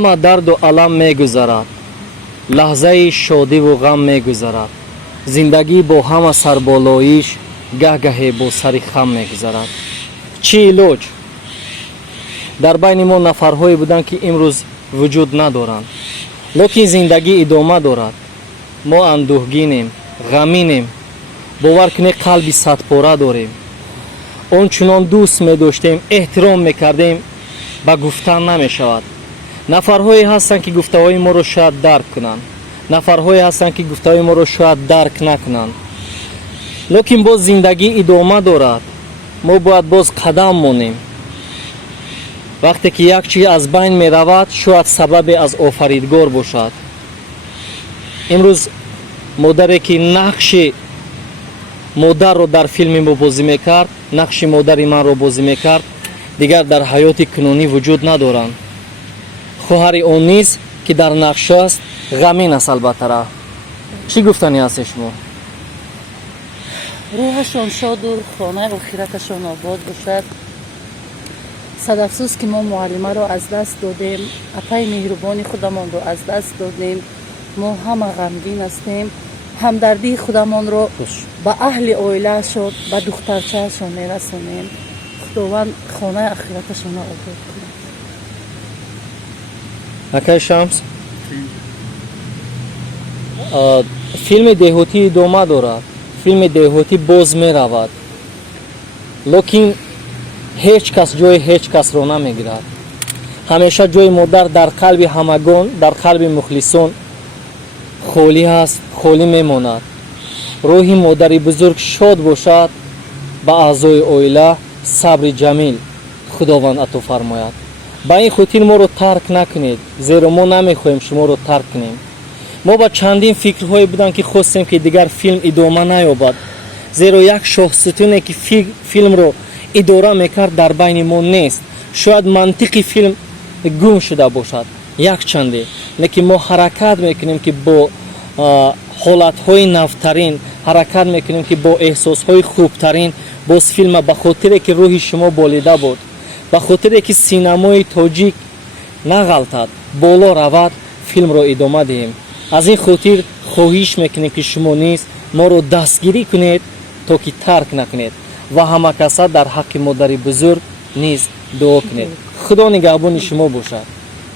همه درد و علم میگذرد، لحظه شادی و غم میگذرد. زندگی با همه سربالاییش گه گهی با سر خم میگذرد. چی علاج؟ در بین ما نفرهایی بودند که امروز وجود ندارند، لیکن زندگی ادامه دارد. ما اندوهگینیم، غمینیم، باور کنید قلبی صدپاره داریم. آنچنان دوست می‌داشتیم، احترام می‌کردیم، به گفتن نمی‌شود. نفرهایی هستند که گفته‌های ما را شاید درک کنند، نفرهایی هستند که گفته‌های ما را شاید درک نکنند، لیکن باز زندگی ادامه دارد. ما باید باز قدم مانیم. وقتی که یک چیز از بین می رود، شاید سبب از آفریدگار باشد. امروز مادری که نقش مادر رو در فیلم ما بازی میکرد، نقش مادر من رو بازی میکرد، دیگر در حیات کنونی وجود ندارند. خواهر اون نیز که در نقش است غمین است. البته چی گفتنی هست شما؟ روحشان شاد و خانه آخرتشان آباد باشد. صد افسوس که ما معلمه رو از دست دادیم، اپای مهربانی خودمان رو از دست دادیم. ما همه غمگین هستیم. همدردی خودمان رو به اهل عائله شد، به دخترچه‌شان میرسونیم. خداوند خانه آخرتشان رو آباد کنه. اکای شمس، فیلم دهوتی ادامه دارد. فیلم دهوتی باز می رود، لیکن هیچ کس جای هیچ کس رو نمیگیرد. همیشه جای مادر در قلب همگان، در قلب مخلصان خالی هست، خالی میماند. روح مادری بزرگ شاد باشد، به اعضای عائله صبر جمیل خداوند عطا فرماید. با این خاطر ما رو ترک نکنید، زیرا ما نمیخوایم شما رو ترک کنیم. ما با چندین فکرهایی بودن که خواستیم که دیگر فیلم ادامه نیابد، زیرا یک شخصیتی که فیلم رو اداره میکرد در بین ما نیست. شاید منطقی فیلم گم شده باشد یک چنده، لیکن ما حرکت میکنیم که با حالتهای نفترین، حرکت میکنیم که با احساسهای خوبترین. باز فیلم به خاطر که روح شما بالیده بود، به خاطر که سینمای تاجیک نغلطد، بالا رود، فیلم رو ادامه دهیم. از این خاطر خواهش میکنیم که شما نیز ما رو دستگیری کنید تا که ترک نکنید و همه کسا در حق مادر بزرگ نیز دعا کنید. خدا نگهبان شما باشد.